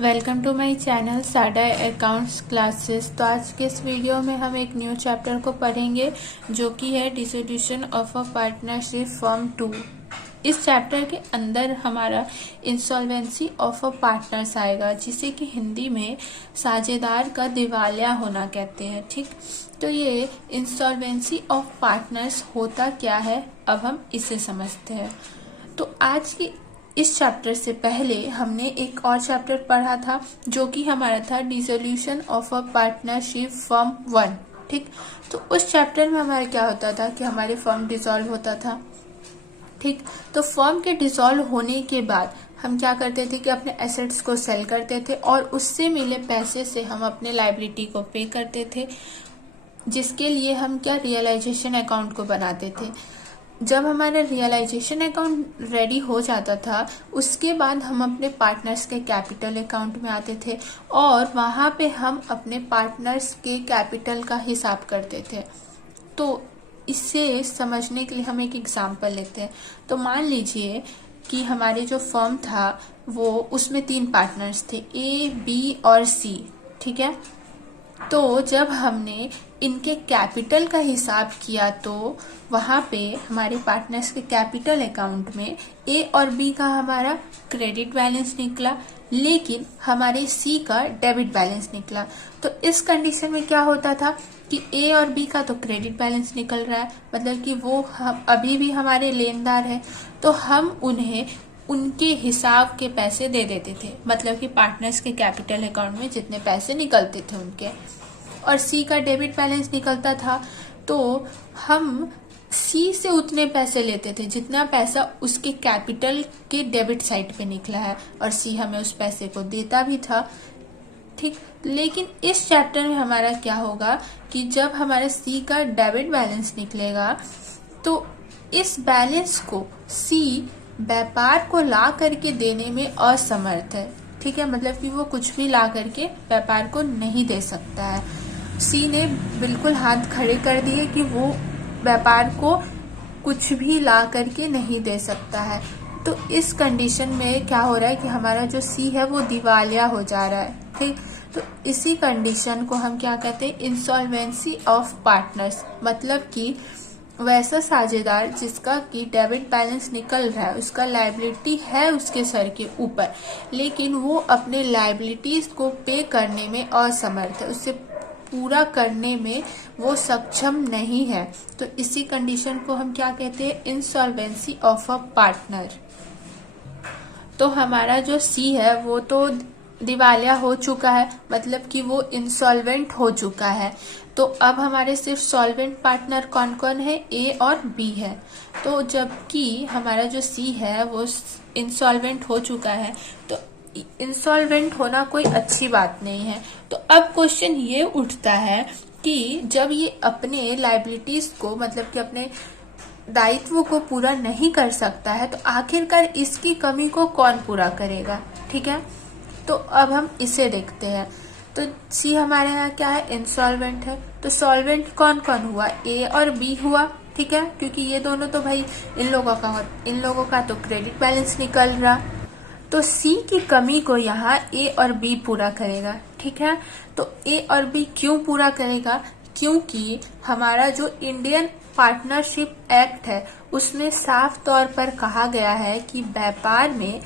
Welcome to my channel साडा accounts classes. तो आज के इस वीडियो में हम एक न्यू चैप्टर को पढ़ेंगे जो कि है dissolution of a partnership firm 2। इस चैप्टर के अंदर हमारा इंसॉल्वेंसी ऑफ अ पार्टनर्स आएगा, जिसे कि हिंदी में साझेदार का दिवालिया होना कहते हैं। ठीक, तो ये इंसॉल्वेंसी ऑफ पार्टनर्स होता क्या है, अब हम इसे समझते हैं। तो आज की इस चैप्टर से पहले हमने एक और चैप्टर पढ़ा था जो कि हमारा था dissolution of a partnership firm 1। ठीक, तो उस चैप्टर में हमारा क्या होता था कि हमारे फर्म डिसॉल्व होता था। ठीक, तो फर्म के डिसॉल्व होने के बाद हम क्या करते थे कि अपने एसेट्स को सेल करते थे और उससे मिले पैसे से हम अपने लायबिलिटी को पे करते थे, जिसके लिए हम क्या रियलाइजेशन अकाउंट को बनाते थे। जब हमारा रियलाइजेशन अकाउंट रेडी हो जाता था, उसके बाद हम अपने पार्टनर्स के कैपिटल अकाउंट में आते थे और वहाँ पे हम अपने पार्टनर्स के कैपिटल का हिसाब करते थे। तो इसे समझने के लिए हम एक एग्जांपल लेते हैं। तो मान लीजिए कि हमारे जो फर्म था वो उसमें 3 पार्टनर्स थे, ए, बी और सी। ठीक है, तो जब हमने इनके कैपिटल का हिसाब किया तो वहाँ पे हमारे पार्टनर्स के कैपिटल अकाउंट में ए और बी का हमारा क्रेडिट बैलेंस निकला, लेकिन हमारे सी का डेबिट बैलेंस निकला। तो इस कंडीशन में क्या होता था कि ए और बी का तो क्रेडिट बैलेंस निकल रहा है, मतलब कि वो हम अभी भी हमारे लेनदार है, तो हम उन्हें उनके हिसाब के पैसे दे देते थे, मतलब कि पार्टनर्स के कैपिटल अकाउंट में जितने पैसे निकलते थे उनके। और सी का डेबिट बैलेंस निकलता था तो हम सी से उतने पैसे लेते थे जितना पैसा उसके कैपिटल के डेबिट साइड पे निकला है, और सी हमें उस पैसे को देता भी था। ठीक, लेकिन इस चैप्टर में हमारा क्या होगा कि जब हमारे सी का डेबिट बैलेंस निकलेगा तो इस बैलेंस को सी व्यापार को ला करके देने में असमर्थ है। ठीक है, मतलब कि वो कुछ भी ला करके व्यापार को नहीं दे सकता है। सी ने बिल्कुल हाथ खड़े कर दिए कि वो व्यापार को कुछ भी ला करके नहीं दे सकता है। तो इस कंडीशन में क्या हो रहा है कि हमारा जो सी है वो दिवालिया हो जा रहा है। ठीक, तो इसी कंडीशन को हम क्या कहते हैं, इंसॉल्वेंसी ऑफ पार्टनर्स। मतलब कि वैसा साझेदार जिसका कि डेबिट बैलेंस निकल रहा है, उसका लायबिलिटी है उसके सर के ऊपर, लेकिन वो अपने लायबिलिटीज को पे करने में असमर्थ है, उससे पूरा करने में वो सक्षम नहीं है। तो इसी कंडीशन को हम क्या कहते हैं, इंसॉल्वेंसी ऑफ अ पार्टनर। तो हमारा जो सी है वो तो दिवालिया हो चुका है, मतलब कि वो इंसॉल्वेंट हो चुका है। तो अब हमारे सिर्फ सॉल्वेंट पार्टनर कौन कौन है, ए और बी है। तो जबकि हमारा जो सी है वो इंसॉल्वेंट हो चुका है, तो इंसॉल्वेंट होना कोई अच्छी बात नहीं है। तो अब क्वेश्चन ये उठता है कि जब ये अपने लायबिलिटीज को, मतलब कि अपने दायित्व को पूरा नहीं कर सकता है, तो आखिरकार इसकी कमी को कौन पूरा करेगा। ठीक है, तो अब हम इसे देखते हैं। तो सी हमारे यहाँ क्या है, इंसॉल्वेंट है। तो सॉल्वेंट कौन कौन हुआ, ए और बी हुआ। ठीक है, क्योंकि ये दोनों तो भाई इन लोगों का तो क्रेडिट बैलेंस निकल रहा। तो सी की कमी को यहाँ ए और बी पूरा करेगा। ठीक है, तो ए और बी क्यों पूरा करेगा, क्योंकि हमारा जो इंडियन पार्टनरशिप एक्ट है उसमें साफ तौर पर कहा गया है कि व्यापार में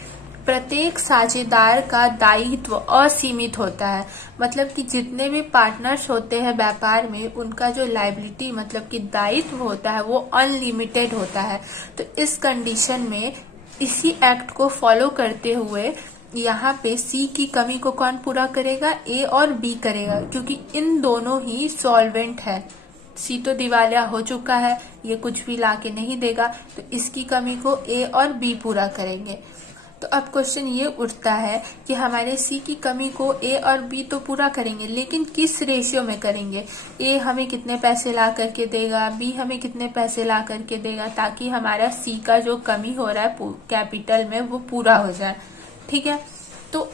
प्रत्येक साझेदार का दायित्व असीमित होता है। मतलब कि जितने भी पार्टनर्स होते हैं व्यापार में, उनका जो लायबिलिटी मतलब कि दायित्व होता है वो अनलिमिटेड होता है। तो इस कंडीशन में इसी एक्ट को फॉलो करते हुए यहाँ पे सी की कमी को कौन पूरा करेगा, ए और बी करेगा, क्योंकि इन दोनों ही सॉल्वेंट है। सी तो दिवालिया हो चुका है, ये कुछ भी ला के नहीं देगा, तो इसकी कमी को ए और बी पूरा करेंगे। तो अब क्वेश्चन ये उठता है कि हमारे सी की कमी को ए और बी तो पूरा करेंगे, लेकिन किस रेशियो में करेंगे। ए हमें कितने पैसे ला करके देगा, बी हमें कितने पैसे ला करके देगा, ताकि हमारा सी का जो कमी हो रहा है कैपिटल में वो पूरा हो जाए। ठीक है, तो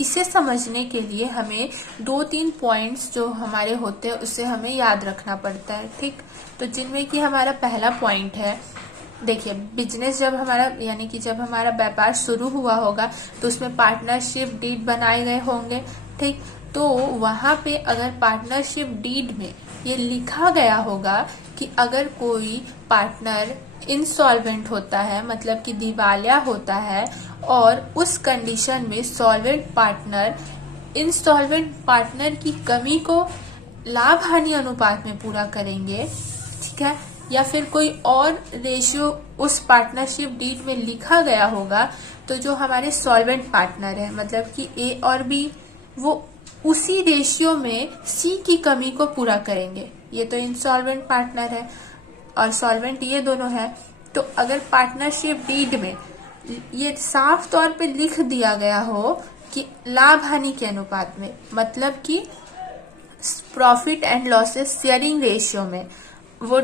इसे समझने के लिए हमें 2-3 पॉइंट्स जो हमारे होते हैं उसे हमें याद रखना पड़ता है। ठीक, तो जिनमें कि हमारा पहला पॉइंट है देखिए, बिजनेस जब हमारा यानी कि जब हमारा व्यापार शुरू हुआ होगा तो उसमें पार्टनरशिप डीड बनाए गए होंगे, ठीक। तो वहां पे अगर पार्टनरशिप डीड में ये लिखा गया होगा कि अगर कोई पार्टनर इंसॉल्वेंट होता है, मतलब कि दिवालिया होता है, और उस कंडीशन में सॉल्वेंट पार्टनर इंसॉल्वेंट पार्टनर की कमी को लाभ हानि अनुपात में पूरा करेंगे, ठीक है, या फिर कोई और रेशियो उस पार्टनरशिप डीड में लिखा गया होगा, तो जो हमारे सॉल्वेंट पार्टनर है, मतलब कि ए और बी, वो उसी रेशियो में सी की कमी को पूरा करेंगे। ये तो इंसॉल्वेंट पार्टनर है और सॉल्वेंट ये दोनों है। तो अगर पार्टनरशिप डीड में ये साफ तौर पे लिख दिया गया हो कि लाभ हानि के अनुपात में, मतलब कि profit and losses sharing ratio में वो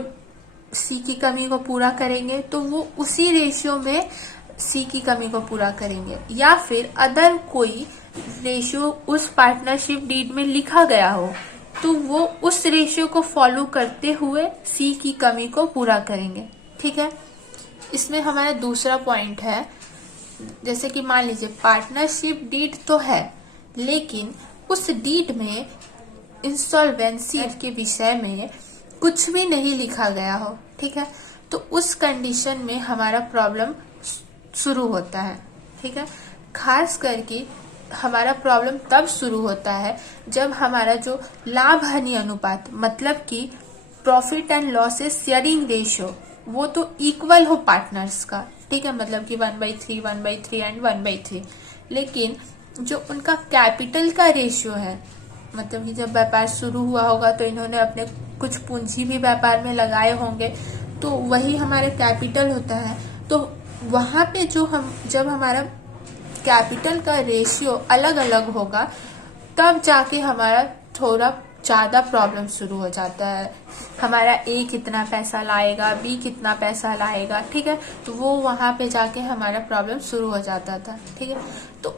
सी की कमी को पूरा करेंगे, तो वो उसी रेशियो में सी की कमी को पूरा करेंगे। या फिर अदर कोई रेशियो उस पार्टनरशिप डीड में लिखा गया हो, तो वो उस रेशियो को फॉलो करते हुए सी की कमी को पूरा करेंगे, ठीक है। इसमें हमारा दूसरा पॉइंट है, जैसे कि मान लीजिए पार्टनरशिप डीड तो है, लेकिन उस डीड में इंसॉल्वेंसी के विषय में कुछ भी नहीं लिखा गया हो, ठीक है। तो उस कंडीशन में हमारा प्रॉब्लम शुरू होता है, ठीक है। खास करके हमारा प्रॉब्लम तब शुरू होता है जब हमारा जो लाभ हानि अनुपात, मतलब कि profit and losses sharing ratio, वो तो इक्वल हो पार्टनर्स का, ठीक है, मतलब कि 1/3, 1/3 एंड 1/3, लेकिन जो उनका कैपिटल का रेशियो है, मतलब कि जब व्यापार शुरू हुआ होगा तो इन्होंने अपने कुछ पूंजी भी व्यापार में लगाए होंगे, तो वही हमारे कैपिटल होता है। तो वहां पे जब हमारा कैपिटल का रेशियो अलग अलग होगा, तब जाके हमारा थोड़ा ज्यादा प्रॉब्लम शुरू हो जाता है। हमारा ए कितना पैसा लाएगा, बी कितना पैसा लाएगा, ठीक है, तो वो वहां पे जाके हमारा प्रॉब्लम शुरू हो जाता था, ठीक है। तो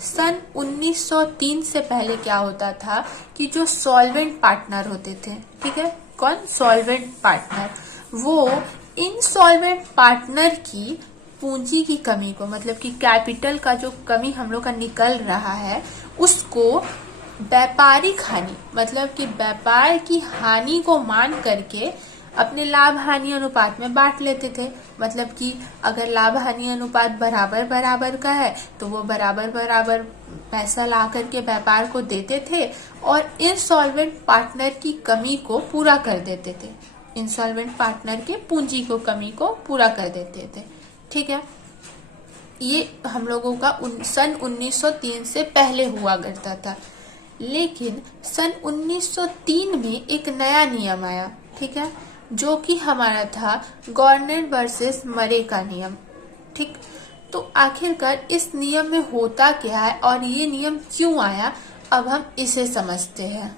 सन 1903 से पहले क्या होता था कि जो सॉल्वेंट पार्टनर होते थे, ठीक है, कौन, सॉल्वेंट पार्टनर, वो इनसॉल्वेंट पार्टनर की पूंजी की कमी को, मतलब कि कैपिटल का जो कमी हम लोग का निकल रहा है, उसको व्यापारिक हानि, मतलब कि व्यापार की हानि को मान करके अपने लाभ हानि अनुपात में बांट लेते थे। मतलब कि अगर लाभ हानि अनुपात बराबर बराबर का है तो वो बराबर बराबर पैसा ला करके व्यापार को देते थे और इंसॉल्वेंट पार्टनर की कमी को पूरा कर देते थे, इंसॉल्वेंट पार्टनर के पूंजी को कमी को पूरा कर देते थे, ठीक है। ये हम लोगों का सन 1903 से पहले हुआ करता था। लेकिन सन 1903 में एक नया नियम आया, ठीक है, जो कि हमारा था गॉर्नर वर्सेस मरे का नियम, ठीक। तो आखिरकार इस नियम में होता क्या है और ये नियम क्यों आया, अब हम इसे समझते हैं।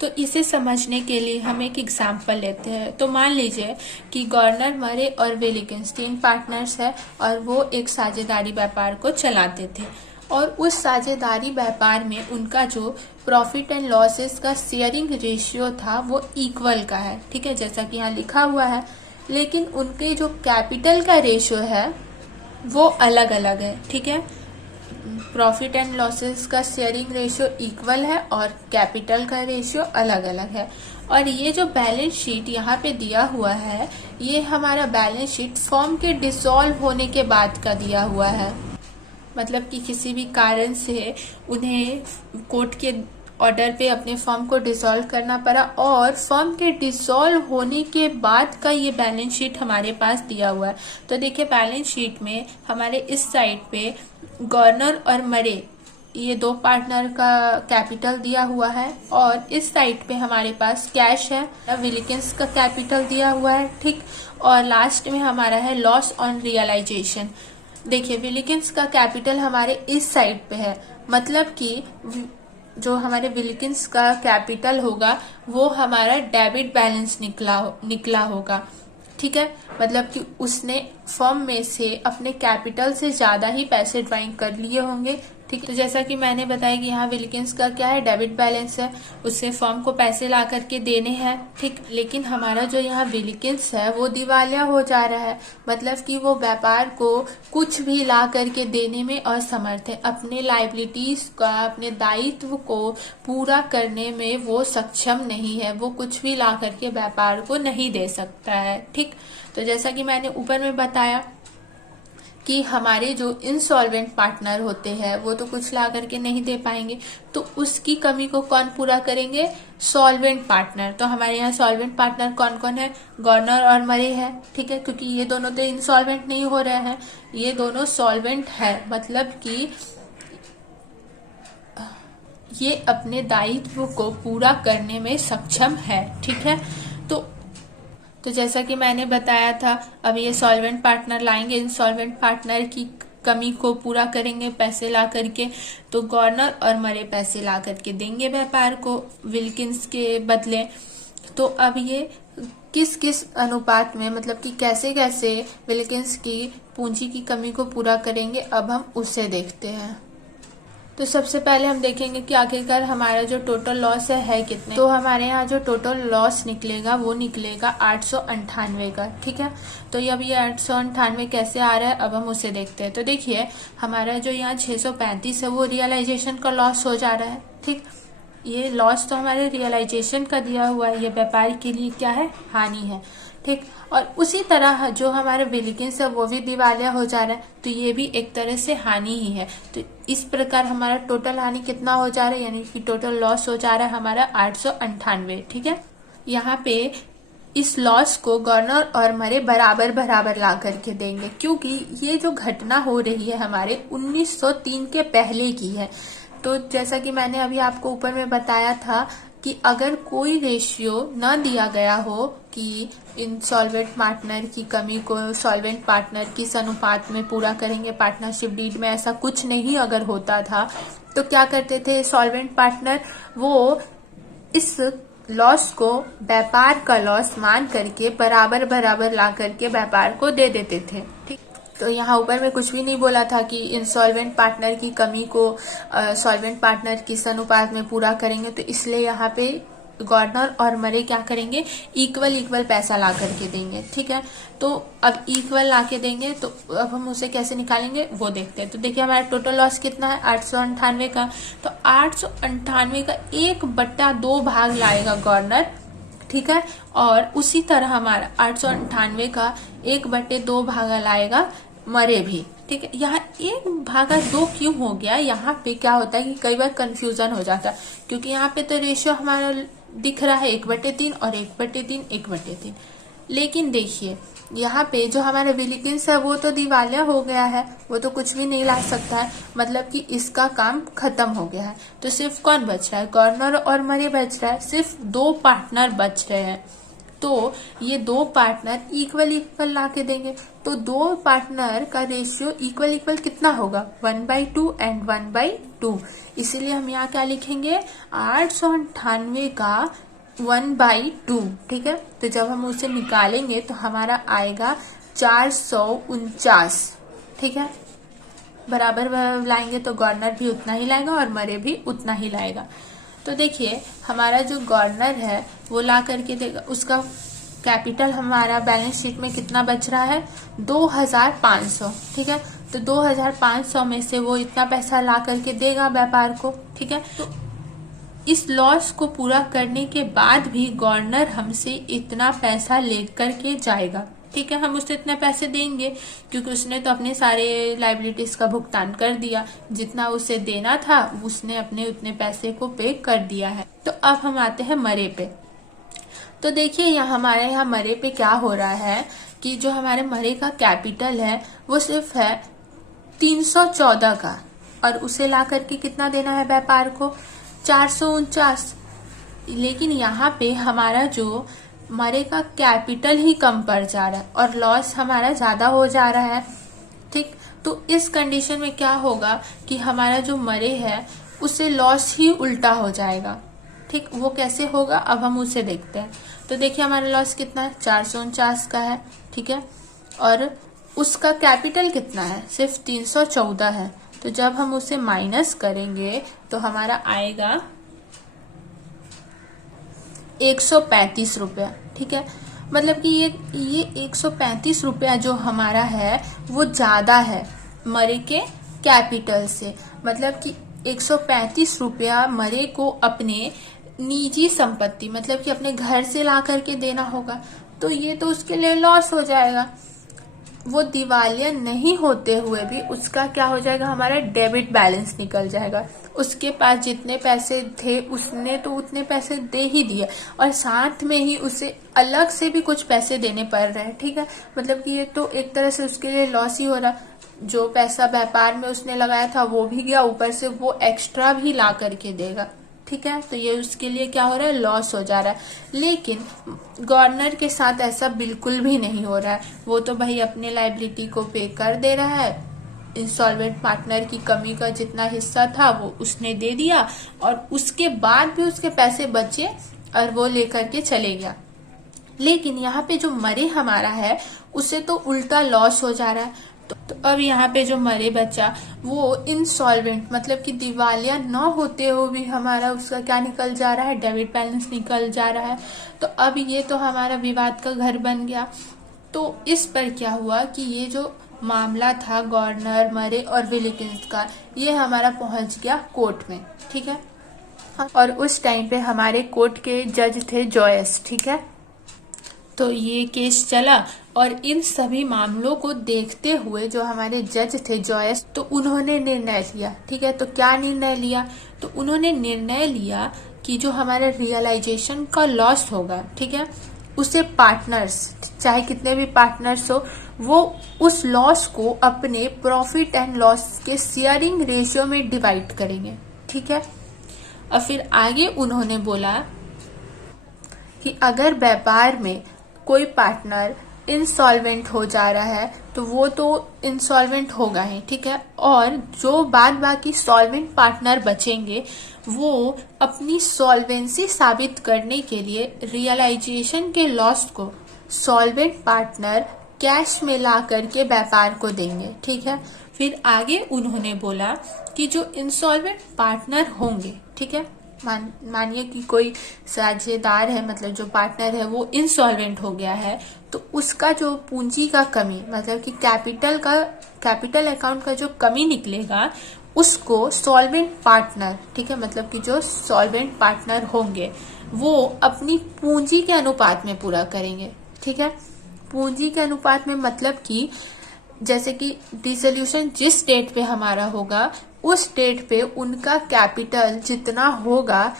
तो इसे समझने के लिए हम एक एग्जाम्पल लेते हैं। तो मान लीजिए कि गॉर्नर मरे और विलिकिंस 3 पार्टनर्स है और वो एक साझेदारी व्यापार को चलाते थे और उस साझेदारी व्यापार में उनका जो प्रॉफिट एंड लॉसेस का शेयरिंग रेशियो था वो इक्वल का है, ठीक है, जैसा कि यहाँ लिखा हुआ है। लेकिन उनके जो कैपिटल का रेशियो है वो अलग अलग है, ठीक है। प्रॉफिट एंड लॉसेस का शेयरिंग रेशियो इक्वल है और कैपिटल का रेशियो अलग अलग है। और ये जो बैलेंस शीट यहाँ पे दिया हुआ है, ये हमारा बैलेंस शीट फर्म के डिसॉल्व होने के बाद का दिया हुआ है। मतलब कि किसी भी कारण से उन्हें कोर्ट के ऑर्डर पे अपने फर्म को डिसॉल्व करना पड़ा और फर्म के डिसॉल्व होने के बाद का ये बैलेंस शीट हमारे पास दिया हुआ है। तो देखिए बैलेंस शीट में हमारे इस साइड पे गॉर्नर और मरे ये 2 पार्टनर का कैपिटल दिया हुआ है और इस साइड पे हमारे पास कैश है, विलिकिंस का कैपिटल दिया हुआ है, ठीक। और लास्ट में हमारा है लॉस ऑन रियलाइजेशन। देखिए विलिकिंस का कैपिटल हमारे इस साइड पे है, मतलब कि जो हमारे विलिकिंस का कैपिटल होगा वो हमारा डेबिट बैलेंस निकला होगा, ठीक है। मतलब कि उसने फर्म में से अपने कैपिटल से ज्यादा ही पैसे ड्राइंग कर लिए होंगे। ठीक है, तो जैसा कि मैंने बताया कि यहाँ विल्किंस का क्या है, डेबिट बैलेंस है, उससे फर्म को पैसे ला करके देने हैं। ठीक, लेकिन हमारा जो यहाँ विल्किंस है वो दिवालिया हो जा रहा है, मतलब कि वो व्यापार को कुछ भी ला करके देने में असमर्थ है, अपने लाइबिलिटीज का, अपने दायित्व को पूरा करने में वो सक्षम नहीं है, वो कुछ भी ला करके व्यापार को नहीं दे सकता है। ठीक, तो जैसा कि मैंने ऊपर में बताया कि हमारे जो इंसॉल्वेंट पार्टनर होते हैं वो तो कुछ ला करके नहीं दे पाएंगे, तो उसकी कमी को कौन पूरा करेंगे, सॉल्वेंट पार्टनर। तो हमारे यहाँ सॉल्वेंट पार्टनर कौन कौन है, गवर्नर और मरे है। ठीक है, क्योंकि ये दोनों तो इंसॉल्वेंट नहीं हो रहे हैं, ये दोनों सॉल्वेंट है, मतलब कि ये अपने दायित्व को पूरा करने में सक्षम है। ठीक है, तो जैसा कि मैंने बताया था, अब ये सॉल्वेंट पार्टनर लाएंगे, इंसॉल्वेंट पार्टनर की कमी को पूरा करेंगे पैसे ला करके, तो गवर्नर और मरे पैसे ला करके देंगे व्यापार को विल्किंस के बदले। तो अब ये किस किस अनुपात में, मतलब कि कैसे कैसे विल्किंस की पूंजी की कमी को पूरा करेंगे, अब हम उसे देखते हैं। तो सबसे पहले हम देखेंगे कि आखिरकार हमारा जो टोटल लॉस है कितने। तो हमारे यहाँ जो टोटल लॉस निकलेगा वो निकलेगा 898 का। ठीक है, तो अब ये 898 कैसे आ रहा है, अब हम उसे देखते हैं। तो देखिए हमारा जो यहाँ 635 है वो रियलाइजेशन का लॉस हो जा रहा है। ठीक, ये लॉस तो हमारे रियलाइजेशन का दिया हुआ है, ये व्यापार के लिए क्या है, हानि है। ठीक, और उसी तरह जो हमारे विल्किंस है वो भी दिवालिया हो जा रहा है, तो ये भी एक तरह से हानि ही है। तो इस प्रकार हमारा टोटल हानि कितना हो जा रहा है, यानी कि टोटल लॉस हो जा रहा है हमारा 898। ठीक है, यहाँ पे इस लॉस को गवर्नर और मरे बराबर बराबर ला करके देंगे, क्योंकि ये जो घटना हो रही है हमारे 1903 के पहले की है। तो जैसा कि मैंने अभी आपको ऊपर में बताया था कि अगर कोई रेशियो न दिया गया हो कि इंसॉल्वेंट पार्टनर की कमी को सॉल्वेंट पार्टनर किस अनुपात में पूरा करेंगे पार्टनरशिप डीड में, ऐसा कुछ नहीं अगर होता था तो क्या करते थे सॉल्वेंट पार्टनर, वो इस लॉस को व्यापार का लॉस मान करके बराबर बराबर ला करके व्यापार को दे देते थे। ठीक, तो यहाँ ऊपर में कुछ भी नहीं बोला था कि इंसॉल्वेंट पार्टनर की कमी को सॉल्वेंट पार्टनर किस अनुपात में पूरा करेंगे, तो इसलिए यहाँ पे गवर्नर और मरे क्या करेंगे, इक्वल इक्वल पैसा ला करके देंगे। ठीक है, तो अब इक्वल ला के देंगे, तो अब हम उसे कैसे निकालेंगे वो देखते हैं। तो देखिए हमारा टोटल लॉस कितना है, 898 का। तो 898 का 1/2 भाग लाएगा गवर्नर। ठीक है, और उसी तरह हमारा 898 का 1/2 भागा लाएगा मरे भी। ठीक है, यहाँ 1/2 क्यों हो गया, यहाँ पे क्या होता है कि कई बार कंफ्यूजन हो जाता है, क्योंकि यहाँ पे तो रेशियो हमारा दिख रहा है 1/3 और 1/3 1/3, लेकिन देखिए यहाँ पे जो हमारा विल्किंस है वो तो दिवालिया हो गया है, वो तो कुछ भी नहीं ला सकता है, मतलब कि इसका काम खत्म हो गया है। तो सिर्फ कौन बच रहा है, गवर्नर और मरे बच रहा है, सिर्फ 2 पार्टनर बच रहे हैं। तो ये 2 पार्टनर इक्वल इक्वल ला के देंगे, तो 2 पार्टनर का रेशियो इक्वल इक्वल कितना होगा, 1/2 एंड 1/2। इसीलिए हम यहाँ क्या लिखेंगे, 898 का 1/2। ठीक है, तो जब हम उसे निकालेंगे तो हमारा आएगा 449। ठीक है, बराबर लाएंगे तो गवर्नर भी उतना ही लाएगा और मरे भी उतना ही लाएगा। तो देखिए हमारा जो गवर्नर है वो ला करके देगा, उसका कैपिटल हमारा बैलेंस शीट में कितना बच रहा है, 2500। ठीक है, तो 2500 में से वो इतना पैसा ला करके देगा व्यापार को। ठीक है, तो इस लॉस को पूरा करने के बाद भी गवर्नर हमसे इतना पैसा लेकर के जाएगा। ठीक है, हम उसे इतने पैसे देंगे क्योंकि उसने तो अपने सारे लाइबिलिटीज का भुगतान कर दिया, जितना उसे देना था उसने अपने उतने पैसे को पे कर दिया है। तो अब हम आते हैं मरे पे। तो देखिए यहाँ हमारे यहाँ मरे पे क्या हो रहा है कि जो हमारे मरे का कैपिटल है वो सिर्फ है 314 का, और उसे ला करके कितना देना है व्यापार को, 449। लेकिन यहाँ पे हमारा जो मरे का कैपिटल ही कम पड़ जा रहा है और लॉस हमारा ज्यादा हो जा रहा है। ठीक, तो इस कंडीशन में क्या होगा कि हमारा जो मरे है उससे लॉस ही उल्टा हो जाएगा। ठीक, वो कैसे होगा अब हम उसे देखते हैं। तो देखिए हमारा लॉस कितना है, 449 का है, ठीक है, और उसका कैपिटल कितना है, सिर्फ 314 है। तो जब हम उसे माइनस करेंगे तो हमारा आएगा 135 रुपया, ठीक है। मतलब कि ये 135 रुपया जो हमारा है वो ज्यादा है मरे के कैपिटल से। मतलब कि 135 रुपया मरे को अपने निजी संपत्ति मतलब कि अपने घर से ला करके देना होगा, तो ये तो उसके लिए लॉस हो जाएगा। वो दिवालिया नहीं होते हुए भी उसका क्या हो जाएगा, हमारा डेबिट बैलेंस निकल जाएगा। उसके पास जितने पैसे थे उसने तो उतने पैसे दे ही दिए, और साथ में ही उसे अलग से भी कुछ पैसे देने पड़ रहे हैं, ठीक है। मतलब कि ये तो एक तरह से उसके लिए लॉस ही हो रहा। जो पैसा व्यापार में उसने लगाया था वो भी गया, ऊपर से वो एक्स्ट्रा भी ला करके देगा, ठीक है। तो ये उसके लिए क्या हो रहा है, लॉस हो जा रहा है। लेकिन गवर्नर के साथ ऐसा बिल्कुल भी नहीं हो रहा है। वो तो भाई अपने लायबिलिटी को पे कर दे रहा है, इंसॉल्वेंट पार्टनर की कमी का जितना हिस्सा था वो उसने दे दिया, और उसके बाद भी उसके पैसे बचे और वो लेकर के चले गया। लेकिन यहाँ पे जो मरे हमारा है उसे तो उल्टा लॉस हो जा रहा है। तो अब यहाँ पे जो मरे बच्चा वो इंसॉल्वेंट मतलब कि दिवालिया न होते हुए भी हमारा उसका क्या निकल जा रहा है, डेबिट बैलेंस निकल जा रहा है। तो अब ये तो हमारा विवाद का घर बन गया। तो इस पर क्या हुआ कि ये जो मामला था गवर्नर, मरे और विलिकिंस का, ये हमारा पहुंच गया कोर्ट में, ठीक है। और उस टाइम पे हमारे कोर्ट के जज थे जॉयस, ठीक है। तो ये केस चला, और इन सभी मामलों को देखते हुए जो हमारे जज थे जॉयस, तो उन्होंने निर्णय लिया, ठीक है। तो क्या निर्णय लिया, तो उन्होंने निर्णय लिया कि जो हमारा रियलाइजेशन का लॉस होगा, ठीक है, उसे पार्टनर्स, चाहे कितने भी पार्टनर्स हो, वो उस लॉस को अपने प्रॉफिट एंड लॉस के शेयरिंग रेशियो में डिवाइड करेंगे, ठीक है। और फिर आगे उन्होंने बोला कि अगर व्यापार में कोई पार्टनर इंसॉल्वेंट हो जा रहा है तो वो तो इंसॉल्वेंट होगा ही, ठीक है। और जो बाद बाकी सॉल्वेंट पार्टनर बचेंगे वो अपनी सॉल्वेंसी साबित करने के लिए रियलाइजेशन के लॉस को सॉल्वेंट पार्टनर कैश में ला करके व्यापार को देंगे, ठीक है। फिर आगे उन्होंने बोला कि जो इंसॉल्वेंट पार्टनर होंगे, ठीक है, मानिए कि कोई साझेदार है, मतलब जो पार्टनर है वो इंसॉल्वेंट हो गया है, तो उसका जो पूंजी का कमी मतलब कि कैपिटल अकाउंट का जो कमी निकलेगा उसको सॉल्वेंट पार्टनर, ठीक है, मतलब कि जो सॉल्वेंट पार्टनर होंगे वो अपनी पूंजी के अनुपात में पूरा करेंगे, ठीक है। पूंजी के अनुपात में मतलब कि जैसे कि डिसोल्यूशन जिस डेट पे हमारा होगा उस डेट पे उनका कैपिटल जितना होगा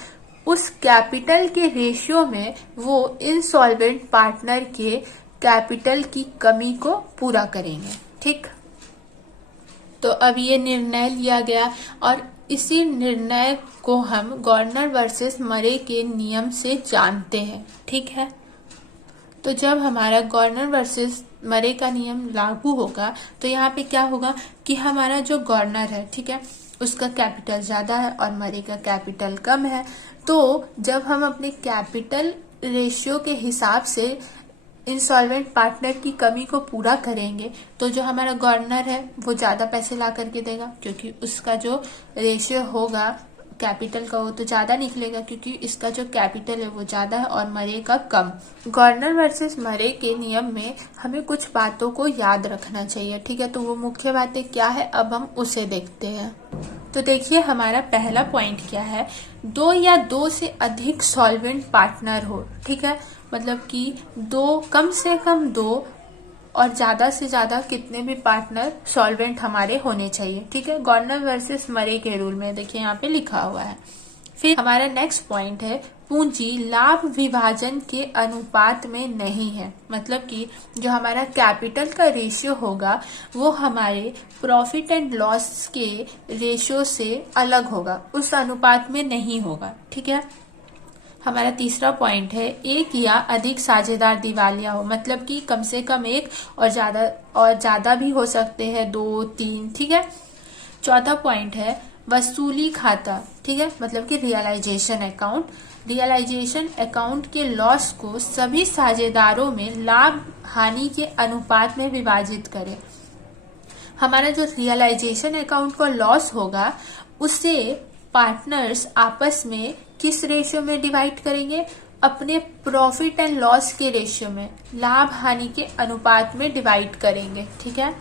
उस कैपिटल के रेशियो में वो इंसॉल्वेंट पार्टनर के कैपिटल की कमी को पूरा करेंगे, ठीक। तो अब ये निर्णय लिया गया, और इसी निर्णय को हम गवर्नर वर्सेस मरे के नियम से जानते हैं, ठीक है। तो जब हमारा गवर्नर वर्सेस मरे का नियम लागू होगा तो यहाँ पे क्या होगा कि हमारा जो गवर्नर है, ठीक है, उसका कैपिटल ज्यादा है और मरे का कैपिटल कम है। तो जब हम अपने कैपिटल रेशियो के हिसाब से इंसॉल्वेंट पार्टनर की कमी को पूरा करेंगे तो जो हमारा गवर्नर है वो ज्यादा पैसे ला करके देगा, क्योंकि उसका जो रेशियो होगा कैपिटल का वो तो ज्यादा निकलेगा, क्योंकि इसका जो कैपिटल है वो ज्यादा है और मरे का कम। गवर्नर वर्सेस मरे के नियम में हमें कुछ बातों को याद रखना चाहिए, ठीक है। तो वो मुख्य बातें क्या है अब हम उसे देखते हैं। तो देखिए हमारा पहला पॉइंट क्या है, दो या दो से अधिक सॉल्वेंट पार्टनर हो, ठीक है, मतलब कि दो, कम से कम दो और ज्यादा से ज्यादा कितने भी पार्टनर सॉल्वेंट हमारे होने चाहिए, ठीक है। गवर्नर वर्सेस मरे के रूल में देखिए यहाँ पे लिखा हुआ है। फिर हमारा नेक्स्ट पॉइंट है पूंजी लाभ विभाजन के अनुपात में नहीं है, मतलब कि जो हमारा कैपिटल का रेशियो होगा वो हमारे प्रॉफिट एंड लॉस के रेशियो से अलग होगा, उस अनुपात में नहीं होगा, ठीक है। हमारा तीसरा पॉइंट है एक या अधिक साझेदार दिवालिया हो, मतलब कि कम से कम एक और ज्यादा भी हो सकते हैं, 2, 3, ठीक है। चौथा पॉइंट है वसूली खाता, ठीक है, मतलब कि रियलाइजेशन अकाउंट। रियलाइजेशन अकाउंट के लॉस को सभी साझेदारों में लाभ हानि के अनुपात में विभाजित करें। हमारा जो रियलाइजेशन अकाउंट का लॉस होगा उसे पार्टनर्स आपस में किस रेशियो में डिवाइड करेंगे? अपने प्रॉफिट एंड लॉस के रेशियो में, लाभ हानि के अनुपात में डिवाइड करेंगे, ठीक है।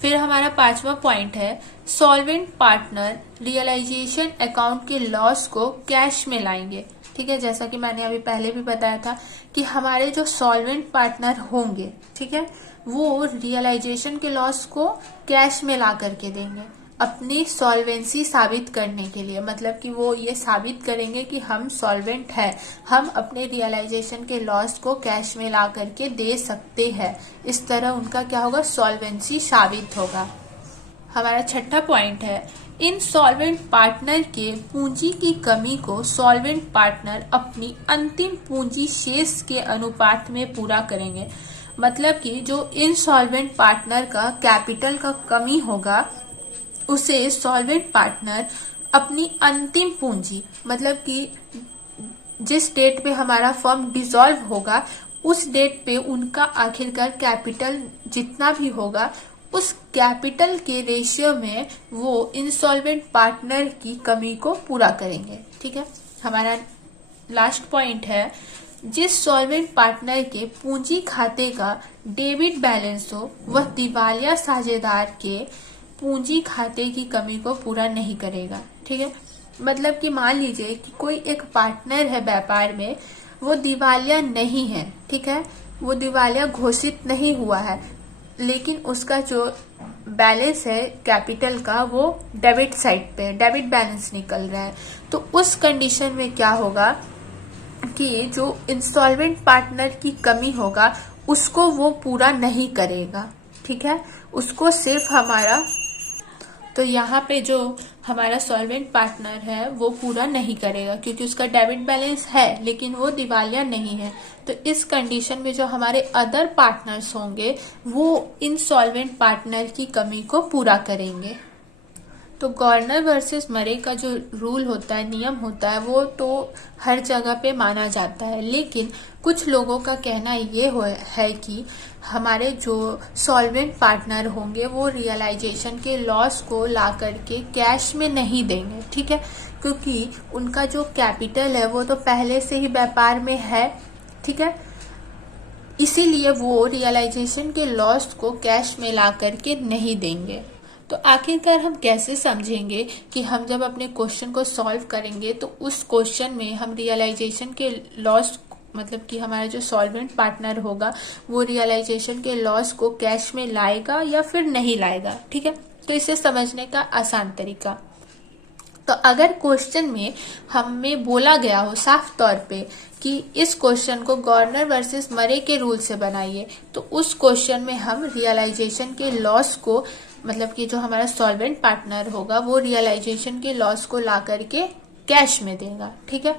फिर हमारा 5वां पॉइंट है, सॉल्वेंट पार्टनर रियलाइजेशन अकाउंट के लॉस को कैश में लाएंगे, ठीक है। जैसा कि मैंने अभी पहले भी बताया था कि हमारे जो सॉल्वेंट पार्टनर होंगे, ठीक है, वो रियलाइजेशन के लॉस को कैश में ला करके देंगे अपनी सॉल्वेंसी साबित करने के लिए। मतलब कि वो ये साबित करेंगे कि हम सॉल्वेंट है, हम अपने रियलाइजेशन के लॉस को कैश में ला करके दे सकते हैं। इस तरह उनका क्या होगा? सॉल्वेंसी साबित होगा। हमारा 6वां पॉइंट है, इन सॉल्वेंट पार्टनर के पूंजी की कमी को सॉल्वेंट पार्टनर अपनी अंतिम पूंजी शेष के अनुपात में पूरा करेंगे। मतलब कि जो इनसॉल्वेंट पार्टनर का कैपिटल का कमी होगा उसे सॉल्वेंट पार्टनर अपनी अंतिम पूंजी, मतलब कि जिस डेट पे हमारा फर्म डिसॉल्व होगा उस डेट पे उनका आखिरकार कैपिटल जितना भी होगा उस कैपिटल के रेशियो में वो इंसॉल्वेंट पार्टनर की कमी को पूरा करेंगे, ठीक है। हमारा लास्ट पॉइंट है, जिस सॉल्वेंट पार्टनर के पूंजी खाते का डेबिट बैलेंस हो वह दिवालिया साझेदार के पूंजी खाते की कमी को पूरा नहीं करेगा, ठीक है। मतलब कि मान लीजिए कि कोई एक पार्टनर है व्यापार में, वो दिवालिया नहीं है, ठीक है, वो दिवालिया घोषित नहीं हुआ है, लेकिन उसका जो बैलेंस है कैपिटल का वो डेबिट साइड पे, डेबिट बैलेंस निकल रहा है। तो उस कंडीशन में क्या होगा कि जो इंस्टॉलमेंट पार्टनर की कमी होगा उसको वो पूरा नहीं करेगा, ठीक है, उसको सिर्फ हमारा, तो यहाँ पे जो हमारा सॉल्वेंट पार्टनर है वो पूरा नहीं करेगा क्योंकि उसका डेबिट बैलेंस है लेकिन वो दिवालिया नहीं है। तो इस कंडीशन में जो हमारे अदर पार्टनर्स होंगे वो इन सॉल्वेंट पार्टनर की कमी को पूरा करेंगे। तो गॉर्नर वर्सेस मरे का जो रूल होता है, नियम होता है, वो तो हर जगह पे माना जाता है, लेकिन कुछ लोगों का कहना ये है कि हमारे जो सॉल्वेंट पार्टनर होंगे वो रियलाइजेशन के लॉस को ला करके कैश में नहीं देंगे, ठीक है, क्योंकि उनका जो कैपिटल है वो तो पहले से ही व्यापार में है, ठीक है, इसीलिए वो रियलाइजेशन के लॉस को कैश में ला करके नहीं देंगे। तो आखिरकार हम कैसे समझेंगे कि हम जब अपने क्वेश्चन को सॉल्व करेंगे तो उस क्वेश्चन में हम रियलाइजेशन के लॉस, मतलब कि हमारा जो सॉल्वेंट पार्टनर होगा वो रियलाइजेशन के लॉस को कैश में लाएगा या फिर नहीं लाएगा, ठीक है। तो इसे समझने का आसान तरीका, तो अगर क्वेश्चन में हमें बोला गया हो साफ तौर पे कि इस क्वेश्चन को गॉर्नर वर्सेस मरे के रूल से बनाइए, तो उस क्वेश्चन में हम रियलाइजेशन के लॉस को, मतलब कि जो हमारा सॉल्वेंट पार्टनर होगा वो रियलाइजेशन के लॉस को ला करके कैश में देगा, ठीक है।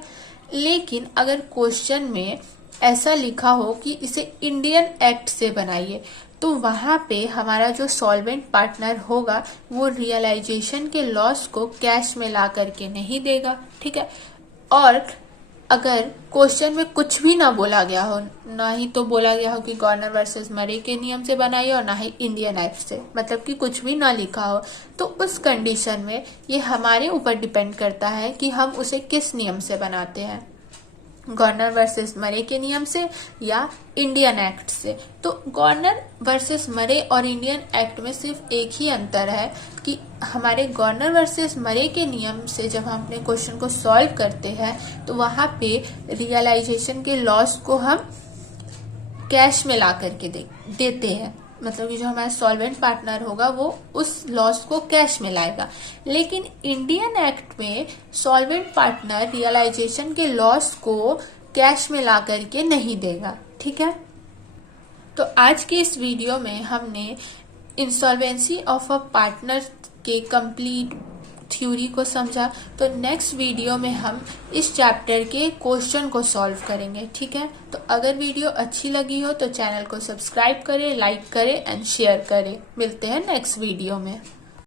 लेकिन अगर क्वेश्चन में ऐसा लिखा हो कि इसे इंडियन एक्ट से बनाइए, तो वहां पे हमारा जो सॉल्वेंट पार्टनर होगा वो रियलाइजेशन के लॉस को कैश में ला करके नहीं देगा, ठीक है। और अगर क्वेश्चन में कुछ भी ना बोला गया हो, ना ही तो बोला गया हो कि गॉर्नर वर्सेस मरे के नियम से बनाइए और ना ही इंडियन एक्ट से, मतलब कि कुछ भी ना लिखा हो, तो उस कंडीशन में ये हमारे ऊपर डिपेंड करता है कि हम उसे किस नियम से बनाते हैं, गॉर्नर वर्सेस मरे के नियम से या इंडियन एक्ट से। तो गॉर्नर वर्सेस मरे और इंडियन एक्ट में सिर्फ एक ही अंतर है कि हमारे गॉर्नर वर्सेस मरे के नियम से जब हम अपने क्वेश्चन को सॉल्व करते हैं तो वहां पे रियलाइजेशन के लॉस को हम कैश में ला करके देते हैं, मतलब कि जो हमारा सॉल्वेंट पार्टनर होगा वो उस लॉस को कैश में लाएगा। लेकिन इंडियन एक्ट में सॉल्वेंट पार्टनर रियलाइजेशन के लॉस को कैश में ला करके नहीं देगा, ठीक है। तो आज के इस वीडियो में हमने इंसॉल्वेंसी ऑफ अ पार्टनर के कंप्लीट थ्योरी को समझा। तो नेक्स्ट वीडियो में हम इस चैप्टर के क्वेश्चन को सॉल्व करेंगे, ठीक है। तो अगर वीडियो अच्छी लगी हो तो चैनल को सब्सक्राइब करें, लाइक करें एंड शेयर करें। मिलते हैं नेक्स्ट वीडियो में।